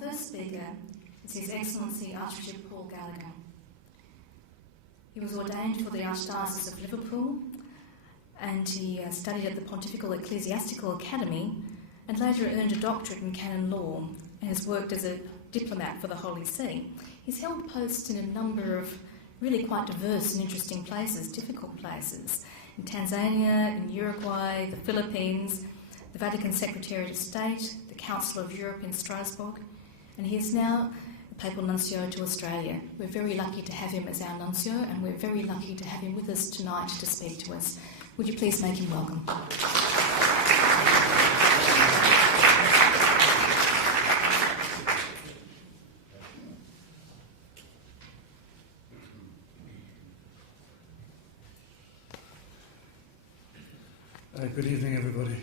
first speaker is His Excellency Archbishop Gallagher. He was ordained for the Archdiocese of Liverpool, and he studied at the Pontifical Ecclesiastical Academy and later earned a doctorate in canon law and has worked as a diplomat for the Holy See. He's held posts in a number of really quite diverse and interesting places, difficult places, in Tanzania, in Uruguay, the Philippines, the Vatican Secretariat of State, the Council of Europe in Strasbourg, and he is now the Papal Nuncio to Australia. We're very lucky to have him as our Nuncio, and we're very lucky to have him with us tonight to speak to us. Would you please make him welcome? Good evening, everybody.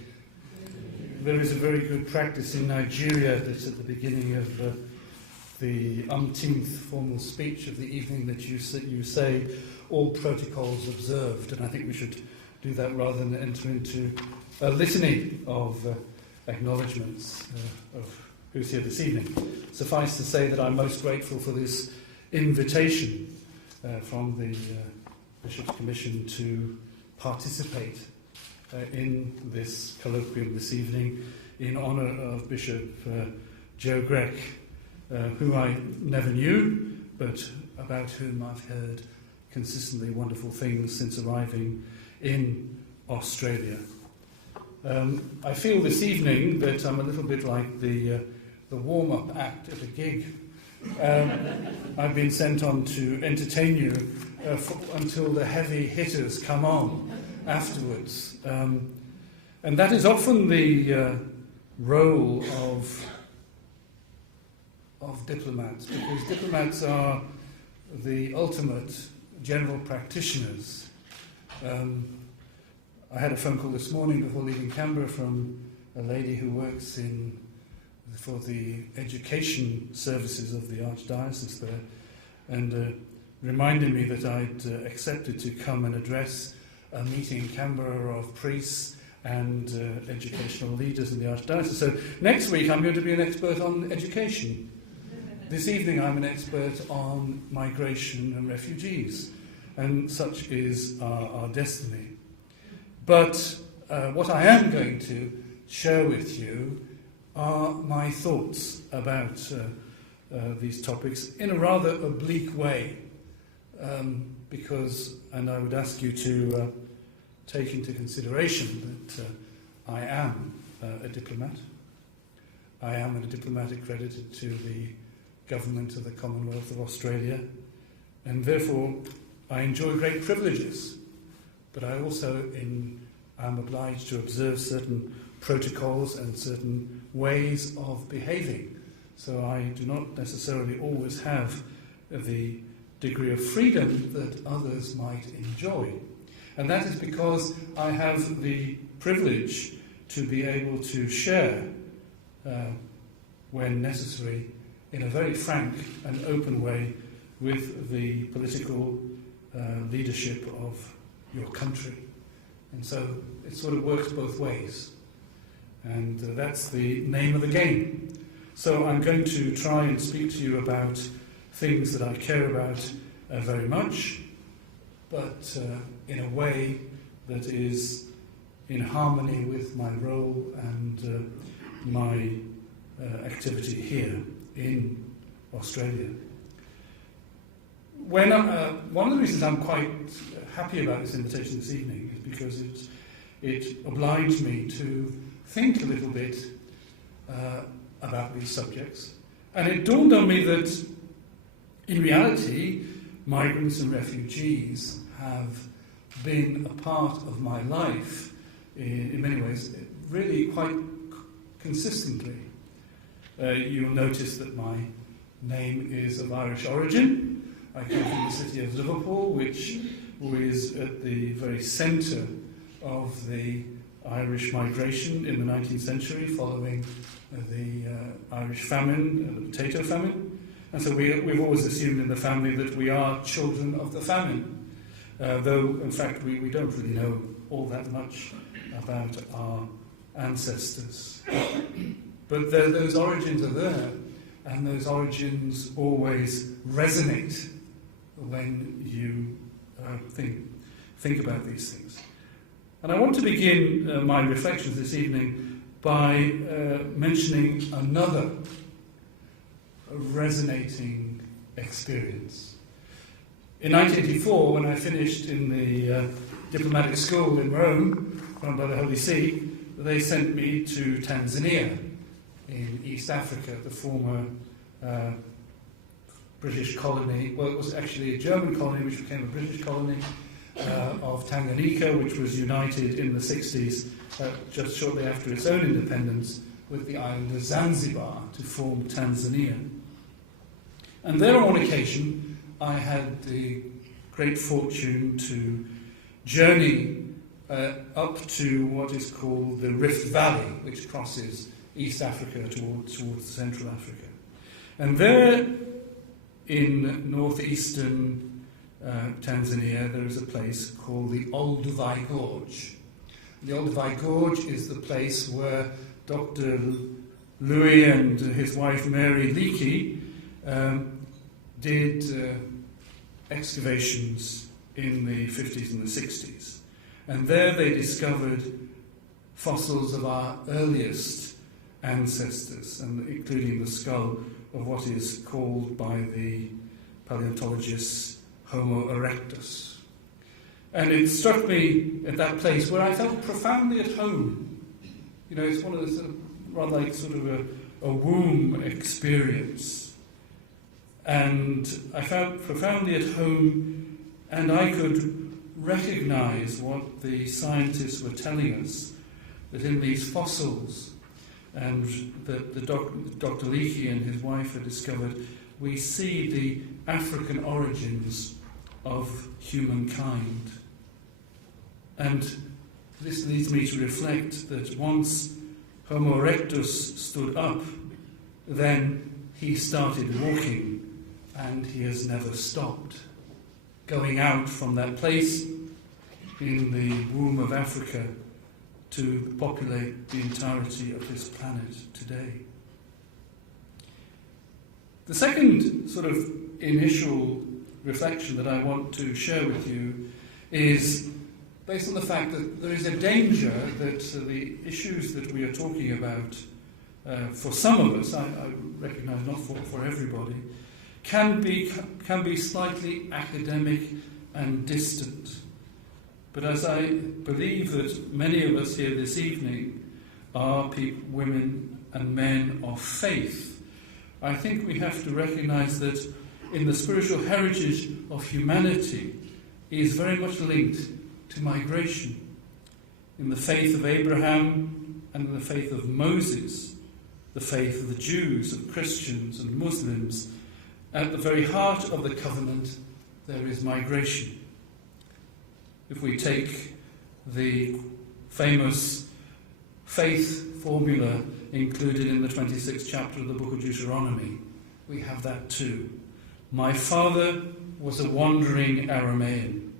There is a very good practice in Nigeria that's at the beginning of the umpteenth formal speech of the evening that you say all protocols observed, and I think we should do that rather than enter into a litany of acknowledgements of who's here this evening. Suffice to say that I'm most grateful for this invitation from the Bishop's Commission to participate in this colloquium this evening in honour of Bishop Joe Grech, who I never knew, but about whom I've heard consistently wonderful things since arriving in Australia. I feel this evening that I'm a little bit like the warm-up act at a gig. I've been sent on to entertain you until the heavy hitters come on afterwards. And that is often the role of diplomats, because diplomats are the ultimate general practitioners. I had a phone call this morning before leaving Canberra from a lady who works for the education services of the Archdiocese there, and reminded me that I'd accepted to come and address a meeting in Canberra of priests and educational leaders in the Archdiocese. So next week I'm going to be an expert on education. This evening I'm an expert on migration and refugees, and such is our destiny. But what I am going to share with you are my thoughts about these topics in a rather oblique way, because, and I would ask you to take into consideration that I am a diplomat. I am a diplomat accredited to the Government of the Commonwealth of Australia, and therefore I enjoy great privileges, but I also am obliged to observe certain protocols and certain ways of behaving. So I do not necessarily always have the degree of freedom that others might enjoy. And that is because I have the privilege to be able to share, when necessary, in a very frank and open way with the political leadership of your country. And so it sort of works both ways. And that's the name of the game. So I'm going to try and speak to you about things that I care about very much, but in a way that is in harmony with my role and my activity here in Australia. One of the reasons I'm quite happy about this invitation this evening is because it obliged me to think a little bit about these subjects. And it dawned on me that, in reality, migrants and refugees have been a part of my life in many ways, really quite consistently. You'll notice that my name is of Irish origin. I come from the city of Liverpool, which is at the very centre of the Irish migration in the 19th century following the Irish famine, the potato famine. And so we've always assumed in the family that we are children of the famine, though in fact we don't really know all that much about our ancestors. But those origins are there, and those origins always resonate when you think about these things. And I want to begin my reflections this evening by mentioning another resonating experience. In 1984, when I finished in the diplomatic school in Rome, run by the Holy See, they sent me to Tanzania in East Africa, the former British colony. Well, it was actually a German colony which became a British colony of Tanganyika, which was united in the 60s, just shortly after its own independence, with the island of Zanzibar to form Tanzania. And there on occasion, I had the great fortune to journey up to what is called the Rift Valley, which crosses East Africa towards Central Africa. And there, in northeastern Tanzania, there is a place called the Olduvai Gorge. The Olduvai Gorge is the place where Dr. Louis and his wife Mary Leakey did excavations in the 50s and the 60s. And there they discovered fossils of our earliest ancestors, and including the skull of what is called by the paleontologists Homo erectus. And it struck me at that place where I felt profoundly at home. You know, it's one of those rather like sort of a womb experience. And I felt profoundly at home, and I could recognize what the scientists were telling us, that in these fossils, and that Dr. Leakey and his wife had discovered, we see the African origins of humankind. And this leads me to reflect that once Homo erectus stood up, then he started walking, and he has never stopped, going out from that place in the womb of Africa to populate the entirety of this planet today. The second sort of initial reflection that I want to share with you is based on the fact that there is a danger that the issues that we are talking about, for some of us, I recognise not for everybody, can be slightly academic and distant. But as I believe that many of us here this evening are women and men of faith, I think we have to recognise that in the spiritual heritage of humanity is very much linked to migration. In the faith of Abraham and in the faith of Moses, the faith of the Jews and Christians and Muslims, at the very heart of the covenant there is migration. If we take the famous faith formula included in the 26th chapter of the book of Deuteronomy, we have that too. My father was a wandering Aramean.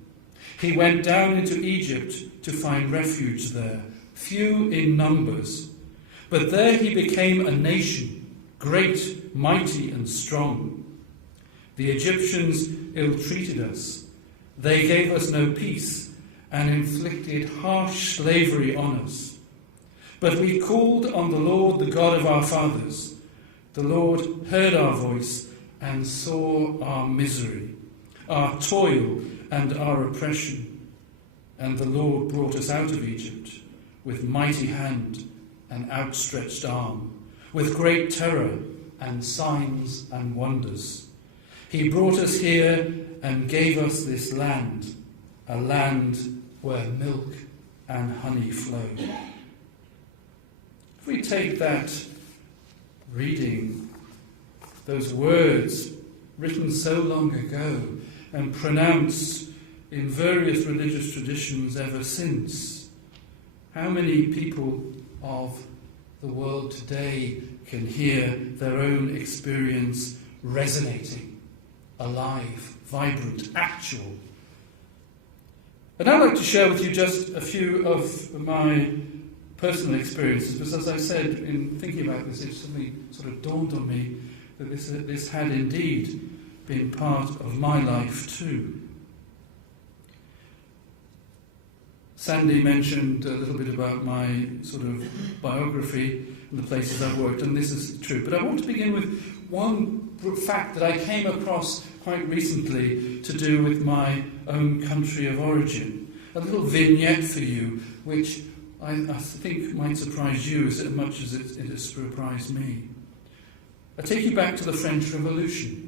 He went down into Egypt to find refuge there, few in numbers. But there he became a nation, great, mighty and strong. The Egyptians ill-treated us. They gave us no peace and inflicted harsh slavery on us. But we called on the Lord, the God of our fathers. The Lord heard our voice and saw our misery, our toil and our oppression. And the Lord brought us out of Egypt with mighty hand and outstretched arm, with great terror and signs and wonders. He brought us here and gave us this land, a land where milk and honey flow. If we take that reading, those words written so long ago and pronounced in various religious traditions ever since, how many people of the world today can hear their own experience resonating, alive, vibrant, actual? And I'd like to share with you just a few of my personal experiences, because as I said, in thinking about this, it suddenly sort of dawned on me that this had indeed been part of my life too. Sandy mentioned a little bit about my sort of biography and the places I've worked, and this is true. But I want to begin with one fact that I came across quite recently to do with my own country of origin. A little vignette for you, which I think might surprise you as much as it has surprised me. I take you back to the French Revolution.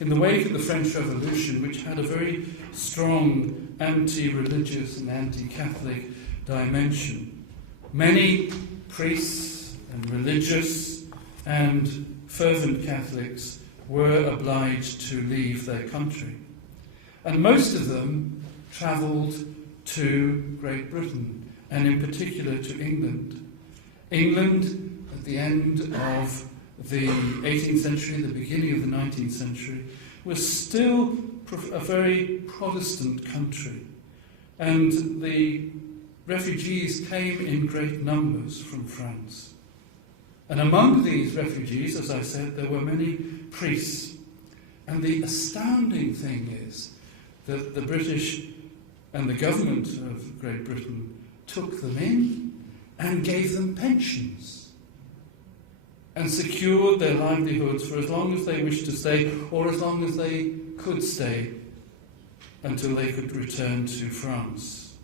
In the wake of the French Revolution, which had a very strong anti-religious and anti-Catholic dimension, many priests and religious and fervent Catholics were obliged to leave their country. And most of them travelled to Great Britain, and in particular to England. England, at the end of the 18th century, the beginning of the 19th century, was still a very Protestant country. And the refugees came in great numbers from France. And among these refugees, as I said, there were many priests. And the astounding thing is that the British and the government of Great Britain took them in and gave them pensions and secured their livelihoods for as long as they wished to stay, or as long as they could stay, until they could return to France.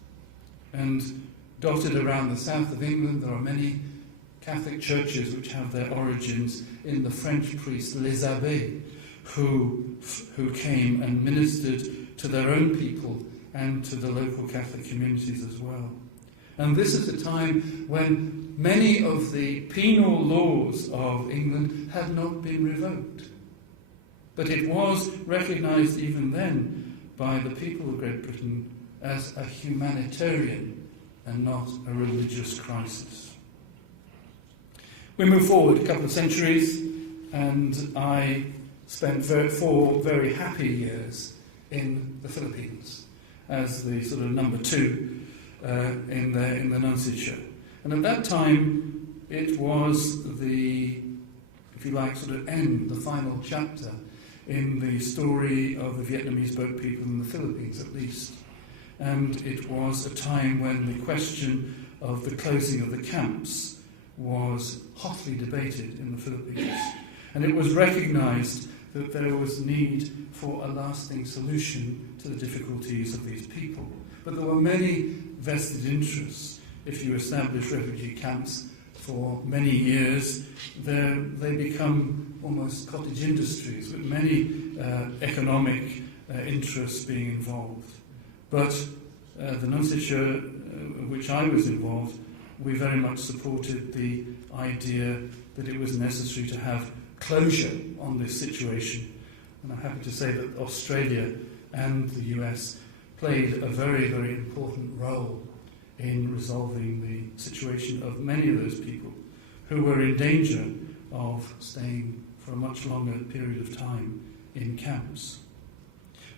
And dotted around the south of England, there are many Catholic churches which have their origins in the French priests, les abbés, who came and ministered to their own people and to the local Catholic communities as well. And this is a time when many of the penal laws of England had not been revoked. But it was recognised even then by the people of Great Britain as a humanitarian and not a religious crisis. We move forward a couple of centuries, and I spent 4 very happy years in the Philippines as the sort of number 2 in the Nuncio. And at that time, it was the, if you like, sort of end, the final chapter in the story of the Vietnamese boat people in the Philippines, at least. And it was a time when the question of the closing of the camps was hotly debated in the Philippines. And it was recognised that there was need for a lasting solution to the difficulties of these people. But there were many vested interests. If you establish refugee camps for many years, they become almost cottage industries with many economic interests being involved. But the Nuncio, which I was involved, we very much supported the idea that it was necessary to have closure on this situation. And I'm happy to say that Australia and the US played a very, very important role in resolving the situation of many of those people who were in danger of staying for a much longer period of time in camps.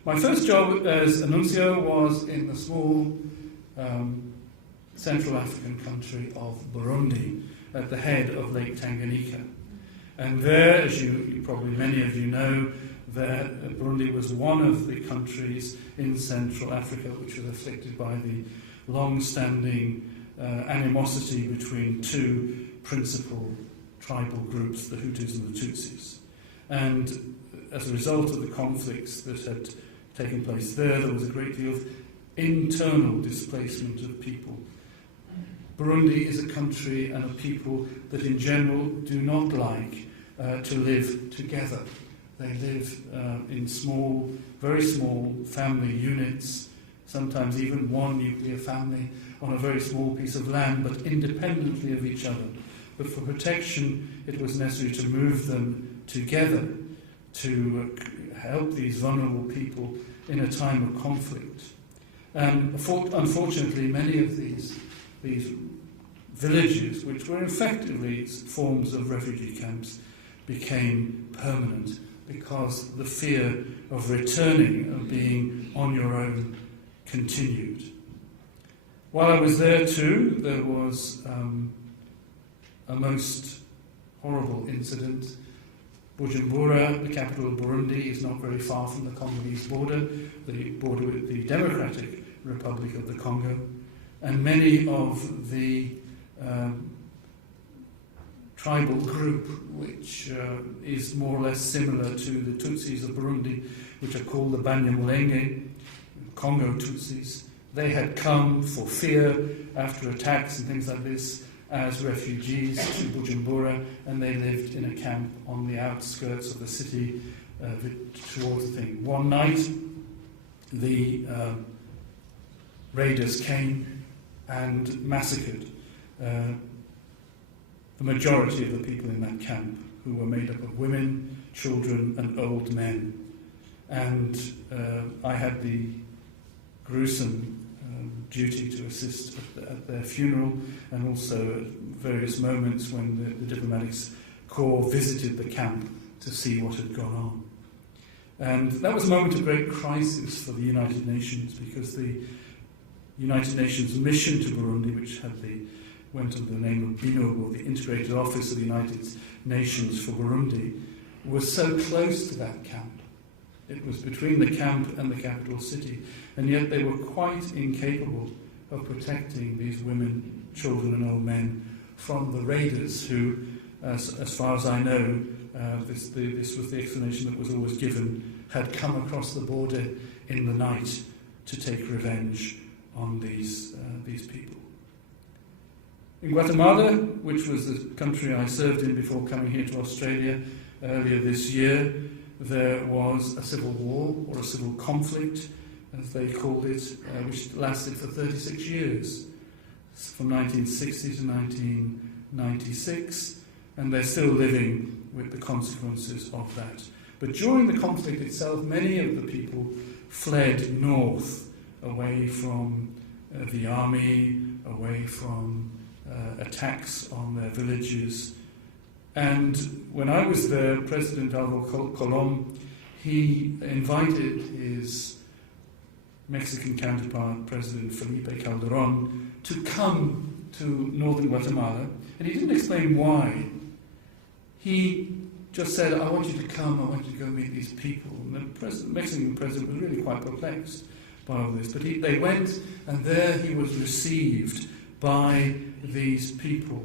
My first job as a nuncio was in the small Central African country of Burundi, at the head of Lake Tanganyika. And there, as you probably many of you know, Burundi was one of the countries in Central Africa which was afflicted by the long-standing animosity between 2 principal tribal groups, the Hutus and the Tutsis. And as a result of the conflicts that had taken place there was a great deal of internal displacement of people. Burundi is a country and a people that in general do not like to live together. They live in small, very small family units, sometimes even one nuclear family on a very small piece of land, but independently of each other. But for protection, it was necessary to move them together to help these vulnerable people in a time of conflict. Unfortunately, many of these villages, which were effectively forms of refugee camps, became permanent because the fear of returning, of being on your own, continued. While I was there too, there was a most horrible incident Bujumbura, the capital of Burundi, is not very far from the Congolese border with the Democratic Republic of the Congo, and many of the tribal group, which is more or less similar to the Tutsis of Burundi, which are called the Banyamulenge, Congo Tutsis. They had come for fear after attacks and things like this as refugees to Bujumbura, and they lived in a camp on the outskirts of the city towards the thing. One night, the raiders came and massacred the majority of the people in that camp, who were made up of women, children and old men. And I had the gruesome duty to assist at their funeral, and also at various moments when the diplomatic corps visited the camp to see what had gone on. And that was a moment of great crisis for the United Nations, because the United Nations mission to Burundi, which went under the name of BINUB, or the Integrated Office of the United Nations for Burundi, was so close to that camp. It was between the camp and the capital city, and yet they were quite incapable of protecting these women, children and old men from the raiders who, as far as I know, this was the explanation that was always given, had come across the border in the night to take revenge on these people. In Guatemala, which was the country I served in before coming here to Australia earlier this year, there was a civil war, or a civil conflict, as they called it, which lasted for 36 years, from 1960 to 1996, and they're still living with the consequences of that. But during the conflict itself, many of the people fled north, away from the army, away from attacks on their villages. And when I was there, President Alvo Colom, he invited his Mexican counterpart, President Felipe Calderon, to come to northern Guatemala, and he didn't explain why. He just said, I want you to come, I want you to go meet these people. And the Mexican president was really quite perplexed by all this. But they went, and there he was received by these people,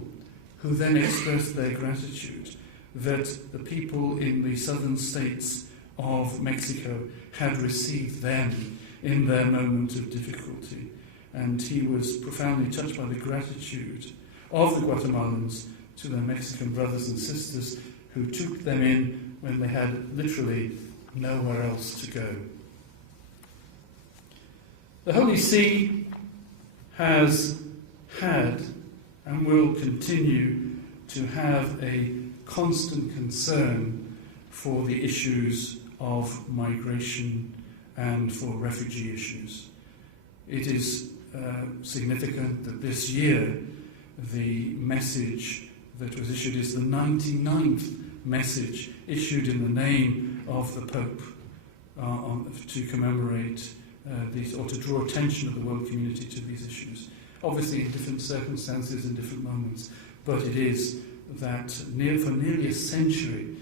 who then expressed their gratitude that the people in the southern states of Mexico had received them in their moment of difficulty. And he was profoundly touched by the gratitude of the Guatemalans to their Mexican brothers and sisters, who took them in when they had literally nowhere else to go. The Holy See has had and will continue to have a constant concern for the issues of migration and for refugee issues. It is significant that this year the message that was issued is the 99th message issued in the name of the Pope to commemorate these, or to draw attention of the world community to these issues. Obviously in different circumstances and different moments, but it is that for nearly a century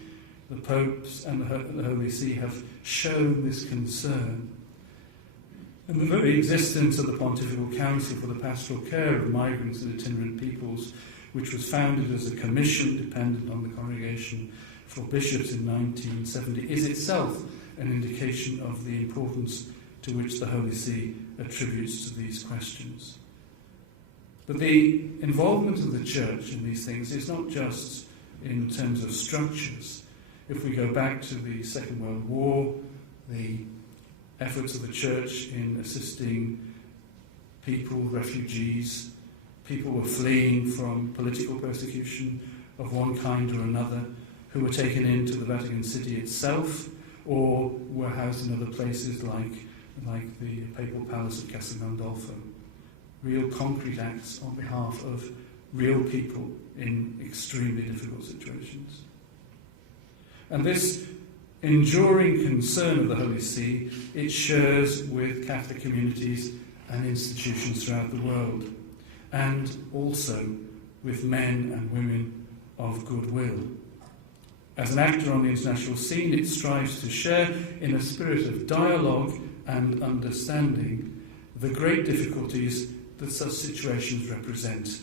the popes and the Holy See have shown this concern. And the very existence of the Pontifical Council for the Pastoral Care of Migrants and Itinerant Peoples, which was founded as a commission dependent on the Congregation for Bishops in 1970, is itself an indication of the importance to which the Holy See attributes to these questions. But the involvement of the Church in these things is not just in terms of structures. If we go back to the Second World War, the efforts of the Church in assisting people, refugees, people were fleeing from political persecution of one kind or another, who were taken into the Vatican City itself, or were housed in other places like the Papal Palace of Castel Gandolfo. Real concrete acts on behalf of real people in extremely difficult situations. And this enduring concern of the Holy See, it shares with Catholic communities and institutions throughout the world, and also with men and women of goodwill. As an actor on the international scene, it strives to share, in a spirit of dialogue and understanding, the great difficulties that such situations represent.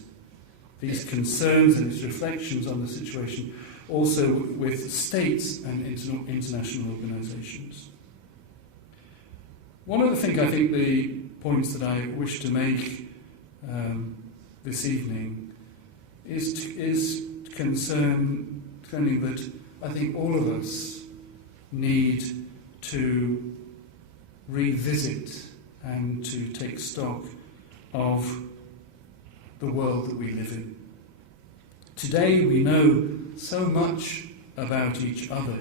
These concerns and its reflections on the situation also with states and international organisations. One of the points that I wish to make this evening is concerning that I think all of us need to revisit and to take stock of the world that we live in. Today we know so much about each other.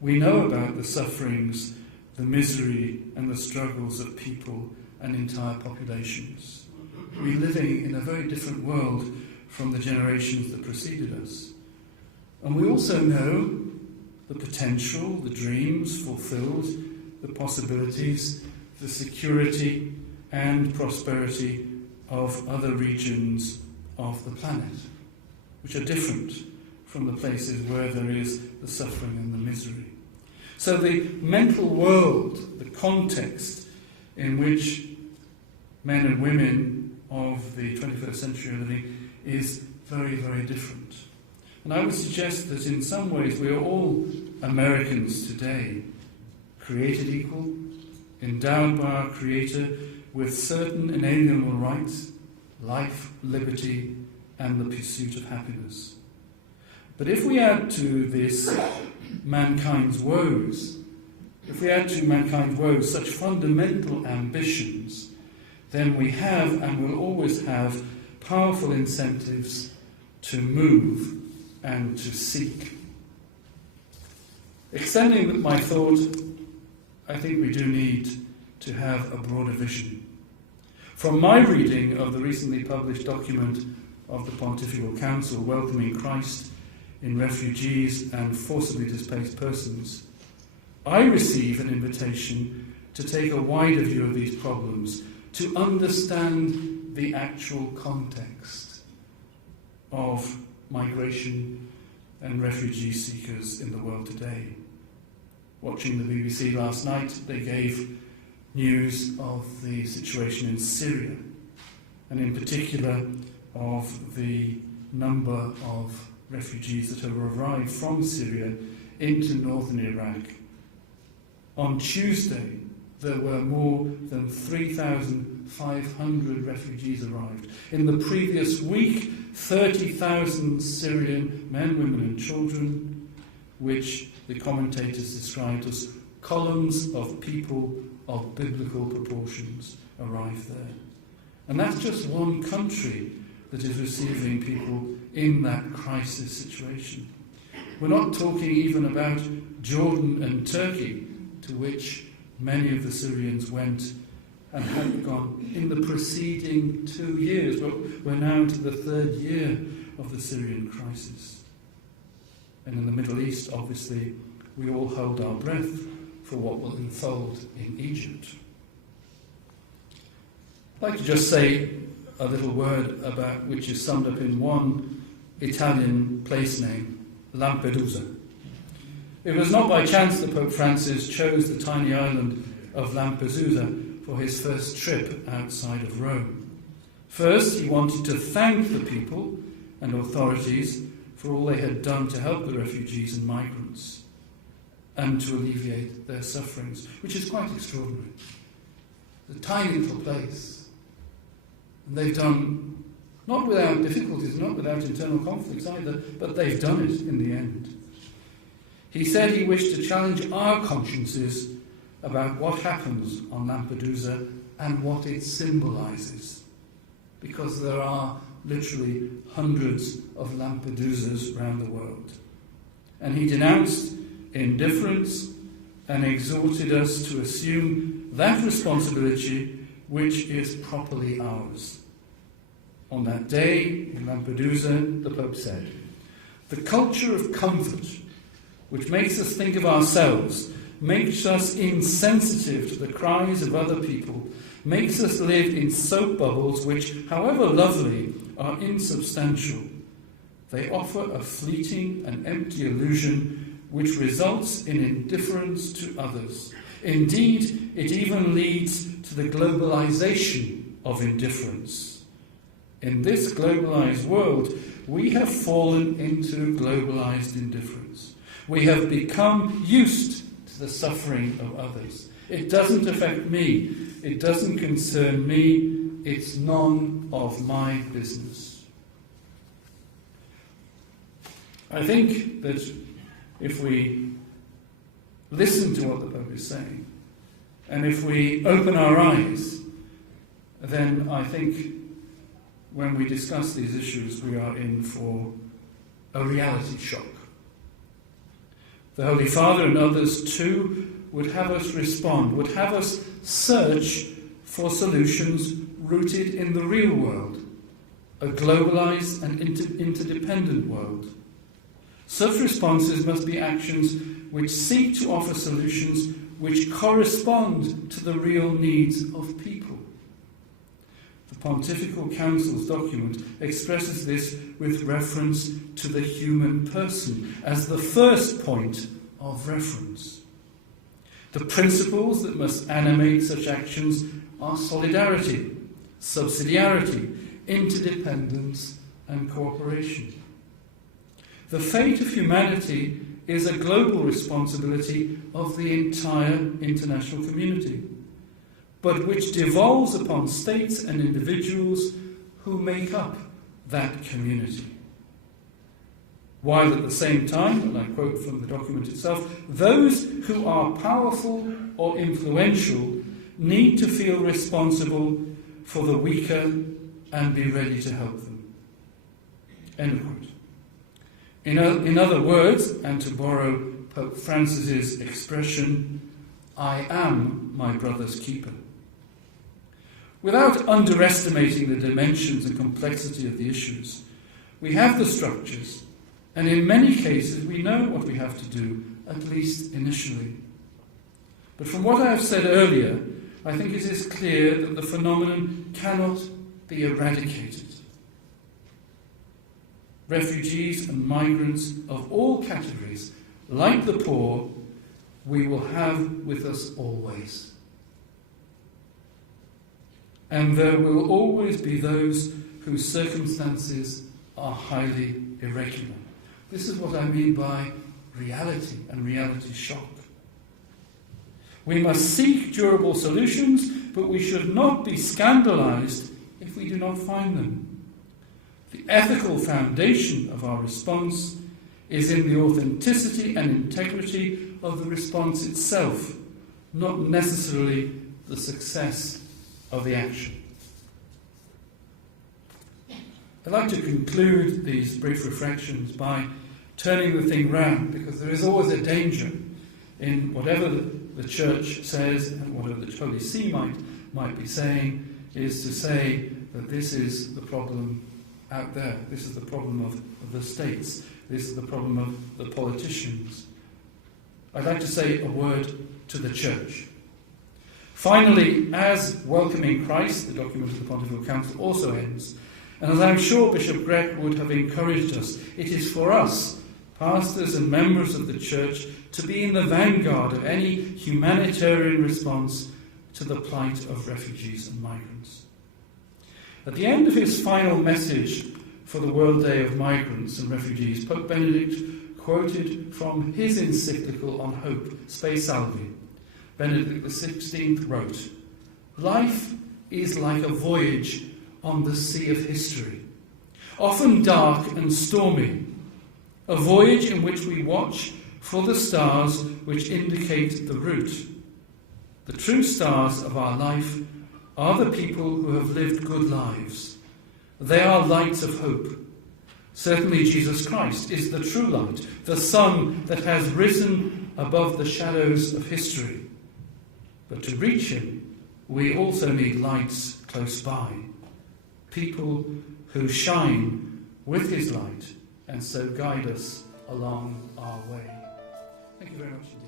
We know about the sufferings, the misery and the struggles of people and entire populations. We're living in a very different world from the generations that preceded us. And we also know the potential, the dreams fulfilled, the possibilities, the security and prosperity of other regions of the planet, which are different from the places where there is the suffering and the misery. So the mental world, the context in which men and women of the 21st century are living is very, very different. And I would suggest that in some ways we are all Americans today, created equal, endowed by our Creator with certain inalienable rights, life, liberty, and the pursuit of happiness. But if we add to this mankind's woes, such fundamental ambitions, then we have and will always have powerful incentives to move and to seek. Extending my thought, I think we do need to have a broader vision. From my reading of the recently published document of the Pontifical Council, Welcoming Christ in Refugees and Forcibly Displaced Persons, I receive an invitation to take a wider view of these problems, to understand the actual context of migration and refugee seekers in the world today. Watching the BBC last night, they gave news of the situation in Syria, and in particular of the number of refugees that have arrived from Syria into northern Iraq. On Tuesday, there were more than 3,500 refugees arrived. In the previous week, 30,000 Syrian men, women and children, which the commentators described as columns of people of biblical proportions, arrived there. And that's just one country that is receiving people in that crisis situation. We're not talking even about Jordan and Turkey, to which many of the Syrians went and had gone in the preceding 2 years. We're now into the 3rd year of the Syrian crisis. And in the Middle East, obviously, we all hold our breath for what will unfold in Egypt. I'd like to just say a little word about which is summed up in one Italian place name, Lampedusa. It was not by chance that Pope Francis chose the tiny island of Lampedusa for his first trip outside of Rome. First, he wanted to thank the people and authorities for all they had done to help the refugees and migrants and to alleviate their sufferings, which is quite extraordinary. It's a tiny little place. And they've done, not without difficulties, not without internal conflicts either, but they've done it in the end. He said he wished to challenge our consciences about what happens on Lampedusa and what it symbolises, because there are literally hundreds of Lampedusas around the world. And he denounced indifference and exhorted us to assume that responsibility which is properly ours. On that day in Lampedusa, the Pope said, "The culture of comfort, which makes us think of ourselves, makes us insensitive to the cries of other people, makes us live in soap bubbles which, however lovely, are insubstantial. They offer a fleeting and empty illusion which results in indifference to others. Indeed, it even leads to the globalization of indifference. In this globalized world, we have fallen into globalized indifference. We have become used to the suffering of others. It doesn't affect me. It doesn't concern me. It's none of my business. I think that if we listen to what the Pope is saying, and if we open our eyes, then I think when we discuss these issues, we are in for a reality shock. The Holy Father and others too would have us respond, would have us search for solutions rooted in the real world, a globalized and interdependent world. Such responses must be actions which seek to offer solutions which correspond to the real needs of people. The Pontifical Council's document expresses this with reference to the human person as the first point of reference. The principles that must animate such actions are solidarity, subsidiarity, interdependence, and cooperation. The fate of humanity is a global responsibility of the entire international community, but which devolves upon states and individuals who make up that community. While at the same time, and I quote from the document itself, those who are powerful or influential need to feel responsible for the weaker and be ready to help them. End quote. In other words, and to borrow Pope Francis's expression, I am my brother's keeper. Without underestimating the dimensions and complexity of the issues, we have the structures, and in many cases we know what we have to do, at least initially. But from what I have said earlier, I think it is clear that the phenomenon cannot be eradicated. Refugees and migrants of all categories, like the poor, we will have with us always. And there will always be those whose circumstances are highly irregular. This is what I mean by reality and reality shock. We must seek durable solutions, but we should not be scandalized if we do not find them. The ethical foundation of our response is in the authenticity and integrity of the response itself, not necessarily the success of the action. I'd like to conclude these brief reflections by turning the thing round, because there is always a danger in whatever the Church says and whatever the Holy See might be saying, is to say that this is the problem out there. This is the problem of the states. This is the problem of the politicians. I'd like to say a word to the Church. Finally, as welcoming Christ, the document of the Pontifical Council also ends, and as I'm sure Bishop Grech would have encouraged us, it is for us, pastors and members of the Church, to be in the vanguard of any humanitarian response to the plight of refugees and migrants. At the end of his final message for the World Day of Migrants and Refugees, Pope Benedict quoted from his encyclical on hope, Spe Salvi. Benedict XVI wrote, "Life is like a voyage on the sea of history, often dark and stormy, a voyage in which we watch for the stars which indicate the route. The true stars of our life are the people who have lived good lives. They are lights of hope. Certainly Jesus Christ is the true light, the sun that has risen above the shadows of history. But to reach him, we also need lights close by, people who shine with his light and so guide us along our way." Thank you very much indeed.